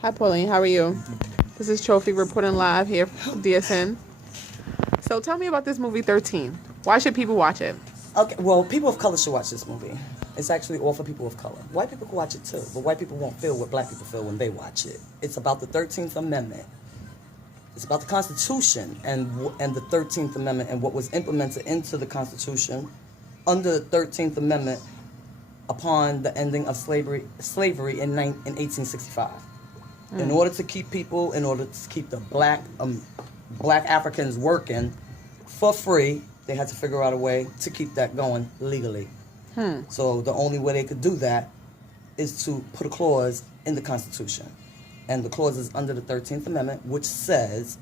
Hi, Pauline. How are you? This is Trophy reporting live here from DSN. So tell me about this movie 13. Why should people watch it? Okay, well, people of color should watch this movie. It's actually all for people of color. White people can watch it too, but white people won't feel what black people feel when they watch it. It's about the 13th Amendment. It's about the Constitution and the 13th Amendment and what was implemented into the Constitution under the 13th Amendment upon the ending of slavery in 1865. In order to keep people, in order to keep the black Africans working for free, they had to figure out a way to keep that going legally. So the only way they could do that is to put a clause in the Constitution. And the clause is under the 13th Amendment, which says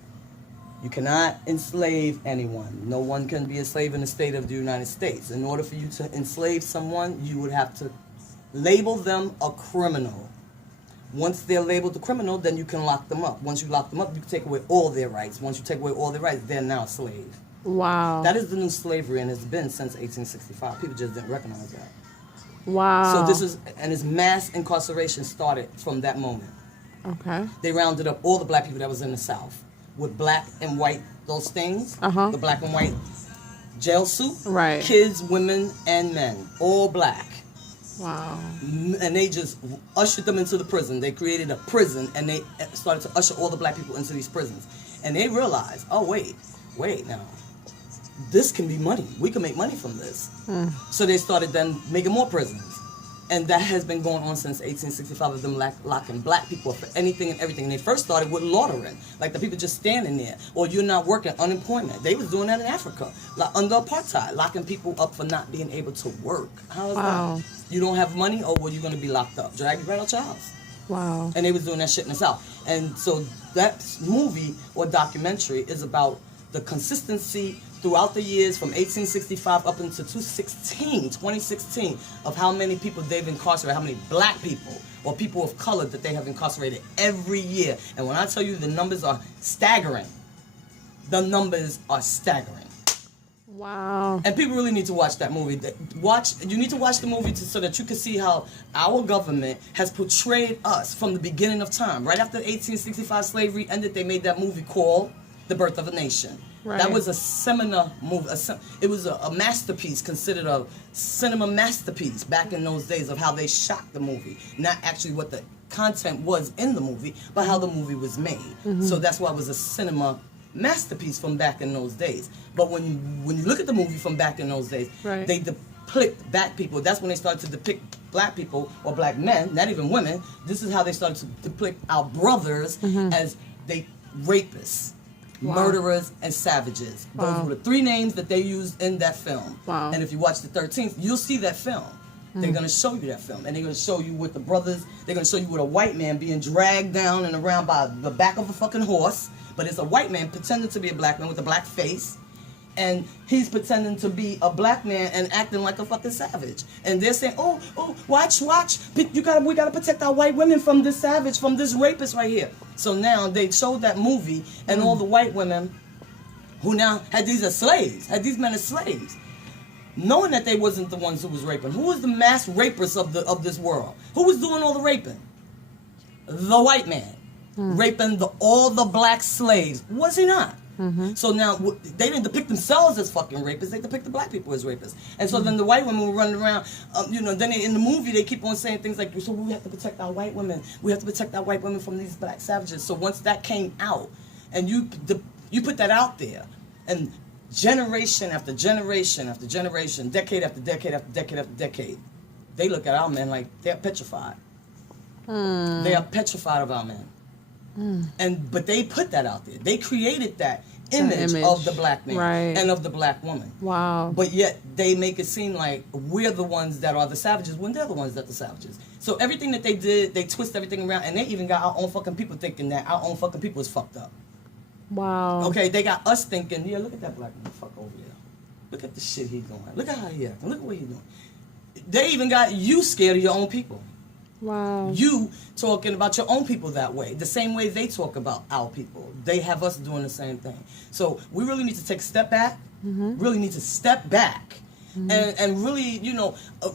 you cannot enslave anyone. No one can be a slave in the state of the United States. In order for you to enslave someone, you would have to label them a criminal. Once they're labeled a criminal, then you can lock them up. Once you lock them up, you can take away all their rights. Once you take away all their rights, they're now a slave. Wow. That is the new slavery, and it's been since 1865. People just didn't recognize that. Wow. So this mass incarceration started from that moment. Okay. They rounded up all the black people that was in the South with black and white, those things, the black and white jail suit, Right. kids, women, and men, all black. Wow. And they just ushered them into the prison. They created a prison, and they started to usher all the black people into these prisons. And they realized, oh, wait now. This can be money. We can make money from this. So they started then making more prisons. And that has been going on since 1865 of them locking black people up for anything and everything. And they first started with loitering, like the people just standing there, or you're not working, unemployment. They was doing that in Africa, like under apartheid, locking people up for not being able to work. How is that? You don't have money, or well, you're going to be locked up. Drag you right out your house. Wow. And they was doing that shit in the South. And so that movie or documentary is about the consistency throughout the years from 1865 up into 2016, of how many people they've incarcerated, how many black people or people of color that they have incarcerated every year. And when I tell you the numbers are staggering, the numbers are staggering. Wow. And people really need to watch that movie. You need to watch the movie so that you can see how our government has portrayed us from the beginning of time. Right after 1865 slavery ended, they made that movie called The Birth of a Nation. Right. That was a seminar movie. It was a masterpiece, considered a cinema masterpiece back in those days of how they shot the movie. Not actually what the content was in the movie, but how the movie was made. So that's why it was a cinema masterpiece from back in those days. But when you look at the movie from back in those days, Right. they depict black people. That's when they started to depict black people or black men, not even women. This is how they started to depict our brothers as they rapists. Wow. Murderers and savages. Wow. Those were the three names that they used in that film. Wow. And if you watch the 13th, you'll see that film. They're going to show you that film. And they're going to show you with the brothers, they're going to show you with a white man being dragged down and around by the back of a fucking horse. But it's a white man pretending to be a black man with a black face. And he's pretending to be a black man and acting like a fucking savage. And they're saying, oh, watch. We gotta protect our white women from this savage, from this rapist right here. So now they showed that movie, and all the white women who now had these men as slaves, knowing that they wasn't the ones who was raping. Who was the mass rapist of this world? Who was doing all the raping? The white man. Raping all the black slaves. Was he not? So now they didn't depict themselves as fucking rapists. They depict the black people as rapists. And so then the white women were running around. Then in the movie they keep on saying things like, "So we have to protect our white women. We have to protect our white women from these black savages." So once that came out, and you put that out there, and generation after generation after generation, decade after decade after decade after decade, they look at our men like they're petrified. They are petrified of our men. But they put that out there. They created that image of the black man and of the black woman. Wow. But yet they make it seem like we're the ones that are the savages when they're the ones that are the savages. So everything that they did, they twist everything around, and they even got our own fucking people thinking that our own fucking people is fucked up. Wow. Okay, they got us thinking, yeah, look at that black motherfucker over there. Look at the shit he's doing. Look at how he acting. Look at what he's doing. They even got you scared of your own people. Wow. You talking about your own people that way, the same way they talk about our people. They have us doing the same thing. So we really need to take a step back, really need to step back and really,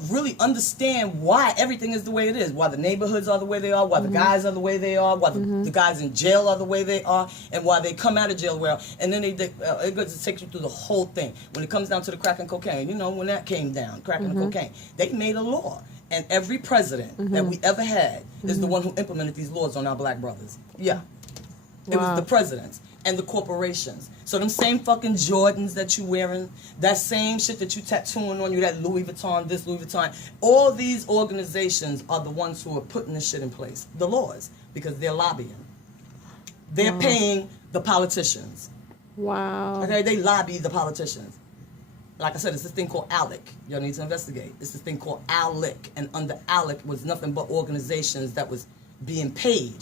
really understand why everything is the way it is, why the neighborhoods are the way they are, why the guys are the way they are, why the guys in jail are the way they are, and why they come out of jail well. And then it goes to take you through the whole thing. When it comes down to the crack and cocaine, when that came down, crack and cocaine, they made a law. And every president that we ever had is the one who implemented these laws on our black brothers. Yeah. It was the presidents and the corporations. So them same fucking Jordans that you wearing, that same shit that you tattooing on you, that Louis Vuitton, this Louis Vuitton, all these organizations are the ones who are putting this shit in place, the laws, because they're lobbying. They're paying the politicians. Wow. Okay, they lobby the politicians. Like I said, it's this thing called ALEC. Y'all need to investigate. It's this thing called ALEC, and under ALEC was nothing but organizations that was being paid.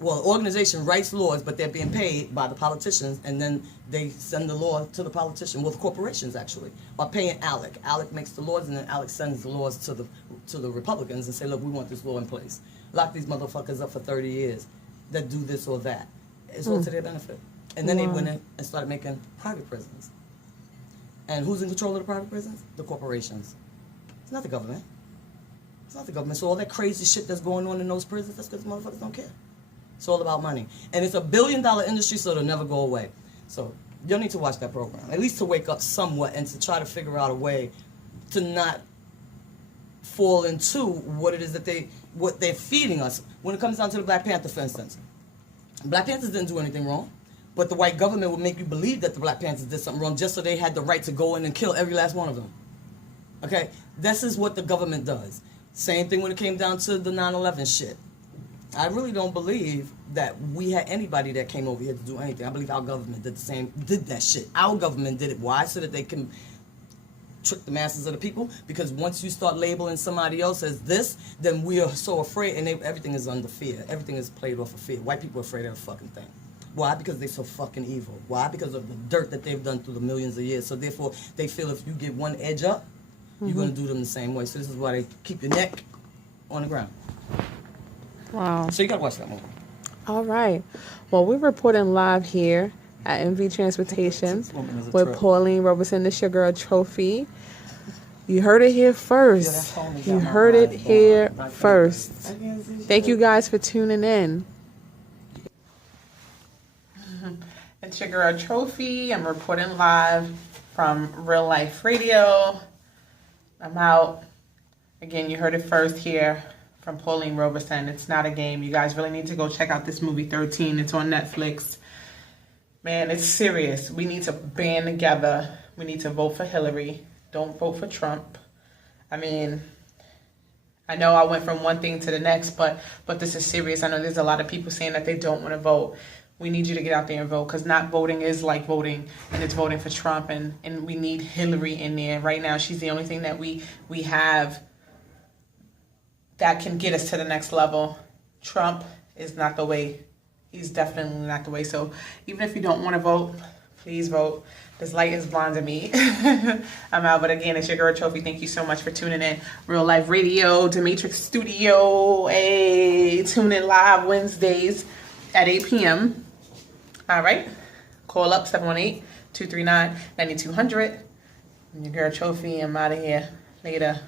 Well, the organization writes laws, but they're being paid by the politicians, and then they send the law to the politician. Well, the corporations actually are paying ALEC. ALEC makes the laws, and then ALEC sends the laws to the Republicans and say, look, we want this law in place. Lock these motherfuckers up for 30 years that do this or that. It's all to their benefit. And then they went in and started making private prisons. And who's in control of the private prisons? The corporations. It's not the government. It's not the government. So all that crazy shit that's going on in those prisons, that's because motherfuckers don't care. It's all about money. And it's $1 billion industry, so it'll never go away. So you'll need to watch that program, at least to wake up somewhat and to try to figure out a way to not fall into what it is that what they're feeding us. When it comes down to the Black Panther, for instance, Black Panthers didn't do anything wrong, but the white government would make you believe that the Black Panthers did something wrong just so they had the right to go in and kill every last one of them. Okay? This is what the government does. Same thing when it came down to the 9/11 shit. I really don't believe that we had anybody that came over here to do anything. I believe our government did that shit. Our government did it. Why? So that they can trick the masses of the people. Because once you start labeling somebody else as this, then we are so afraid, and everything is under fear. Everything is played off of fear. White people are afraid of every fucking thing. Why? Because they're so fucking evil. Why? Because of the dirt that they've done through the millions of years. So therefore, they feel if you get one edge up, you're going to do them the same way. So this is why they keep your neck on the ground. Wow. So you gotta watch that movie. All right. Well, we're reporting live here at MV Transportation with Pauline Robertson, the Sugar Trophy. You heard it here first. You heard it here first. Thank you guys for tuning in. It's your girl Trophy. I'm reporting live from Real Life Radio. I'm out. Again, you heard it first here from Pauline Roberson. It's not a game. You guys really need to go check out this movie 13. It's on Netflix. Man, it's serious. We need to band together. We need to vote for Hillary. Don't vote for Trump. I mean, I know I went from one thing to the next, but this is serious. I know there's a lot of people saying that they don't want to vote. We need you to get out there and vote, because not voting is like voting, and it's voting for Trump, and we need Hillary in there. Right now, she's the only thing that we have that can get us to the next level. Trump is not the way. He's definitely not the way. So even if you don't want to vote, please vote. This light is blinding me. I'm out. But again, it's your girl Trophy. Thank you so much for tuning in. Real Life Radio, Demetrix Studio. Tune in live Wednesdays at 8 p.m. All right. Call up 718-239-9200. Your girl Trophy. I'm out of here. Later.